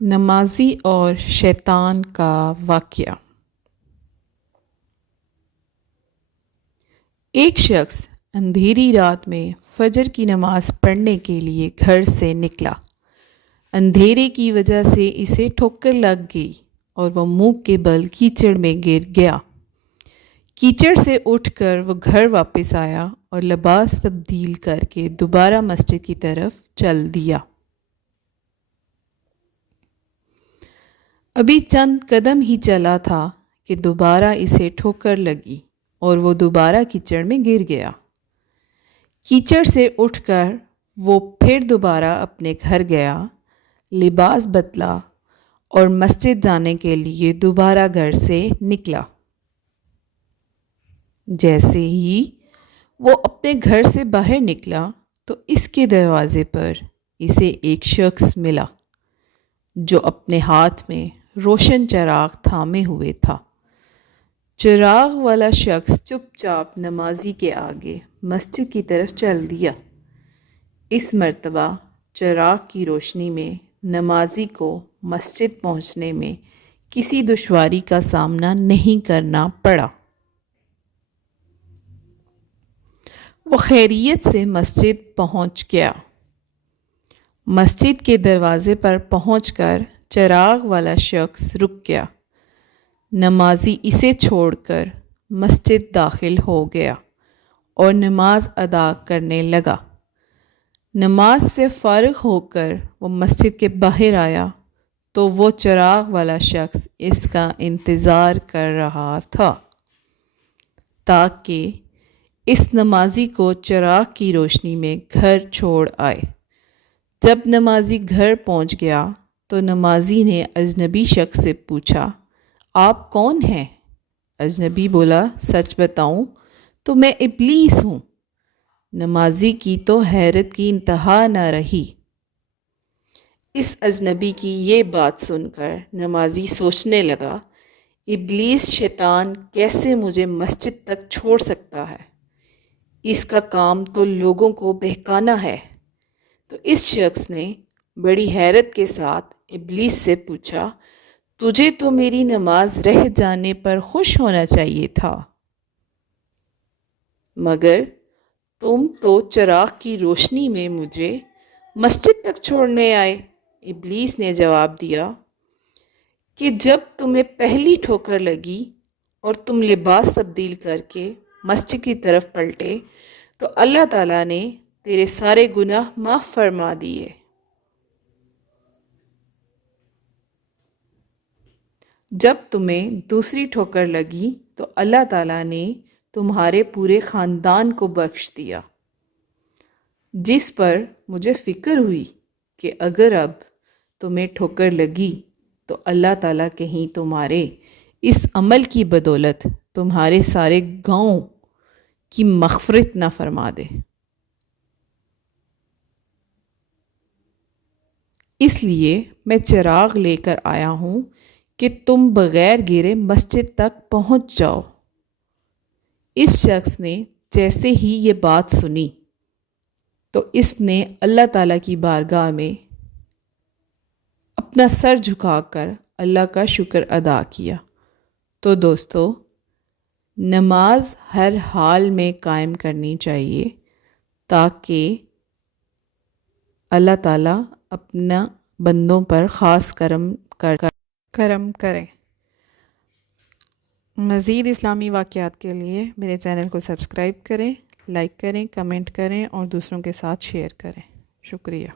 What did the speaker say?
نمازی اور شیطان کا واقعہ۔ ایک شخص اندھیری رات میں فجر کی نماز پڑھنے کے لیے گھر سے نکلا۔ اندھیرے کی وجہ سے اسے ٹھوکر لگ گئی اور وہ منہ کے بل کیچڑ میں گر گیا۔ کیچڑ سے اٹھ کر وہ گھر واپس آیا اور لباس تبدیل کر کے دوبارہ مسجد کی طرف چل دیا۔ ابھی چند قدم ہی چلا تھا کہ دوبارہ اسے ٹھوکر لگی اور وہ دوبارہ کیچڑ میں گر گیا۔ کیچڑ سے اٹھ کر وہ پھر دوبارہ اپنے گھر گیا، لباس بدلا اور مسجد جانے کے لیے دوبارہ گھر سے نکلا۔ جیسے ہی وہ اپنے گھر سے باہر نکلا تو اس کے دروازے پر اسے ایک شخص ملا جو اپنے ہاتھ میں روشن چراغ تھامے ہوئے تھا۔ چراغ والا شخص چپ چاپ نمازی کے آگے مسجد کی طرف چل دیا۔ اس مرتبہ چراغ کی روشنی میں نمازی کو مسجد پہنچنے میں کسی دشواری کا سامنا نہیں کرنا پڑا۔ وہ خیریت سے مسجد پہنچ گیا۔ مسجد کے دروازے پر پہنچ کر چراغ والا شخص رک گیا۔ نمازی اسے چھوڑ کر مسجد داخل ہو گیا اور نماز ادا کرنے لگا۔ نماز سے فارغ ہو کر وہ مسجد کے باہر آیا تو وہ چراغ والا شخص اس کا انتظار کر رہا تھا تاکہ اس نمازی کو چراغ کی روشنی میں گھر چھوڑ آئے۔ جب نمازی گھر پہنچ گیا تو نمازی نے اجنبی شخص سے پوچھا، آپ کون ہیں؟ اجنبی بولا، سچ بتاؤں تو میں ابلیس ہوں۔ نمازی کی تو حیرت کی انتہا نہ رہی۔ اس اجنبی کی یہ بات سن کر نمازی سوچنے لگا، ابلیس شیطان کیسے مجھے مسجد تک چھوڑ سکتا ہے؟ اس کا کام تو لوگوں کو بہکانا ہے۔ تو اس شخص نے بڑی حیرت کے ساتھ ابلیس سے پوچھا، تجھے تو میری نماز رہ جانے پر خوش ہونا چاہیے تھا، مگر تم تو چراغ کی روشنی میں مجھے مسجد تک چھوڑنے آئے۔ ابلیس نے جواب دیا کہ جب تمہیں پہلی ٹھوکر لگی اور تم لباس تبدیل کر کے مسجد کی طرف پلٹے تو اللہ تعالیٰ نے تیرے سارے گناہ معاف فرما دیے۔ جب تمہیں دوسری ٹھوکر لگی تو اللہ تعالیٰ نے تمہارے پورے خاندان کو بخش دیا، جس پر مجھے فکر ہوئی کہ اگر اب تمہیں ٹھوکر لگی تو اللہ تعالیٰ کہیں تمہارے اس عمل کی بدولت تمہارے سارے گاؤں کی مغفرت نہ فرما دے۔ اس لیے میں چراغ لے کر آیا ہوں کہ تم بغیر گرے مسجد تک پہنچ جاؤ۔ اس شخص نے جیسے ہی یہ بات سنی تو اس نے اللہ تعالیٰ کی بارگاہ میں اپنا سر جھکا کر اللہ کا شکر ادا کیا۔ تو دوستو، نماز ہر حال میں قائم کرنی چاہیے تاکہ اللہ تعالیٰ اپنا بندوں پر خاص کرم کریں۔ مزید اسلامی واقعات کے لیے میرے چینل کو سبسکرائب کریں، لائک کریں، کمنٹ کریں اور دوسروں کے ساتھ شیئر کریں۔ شکریہ۔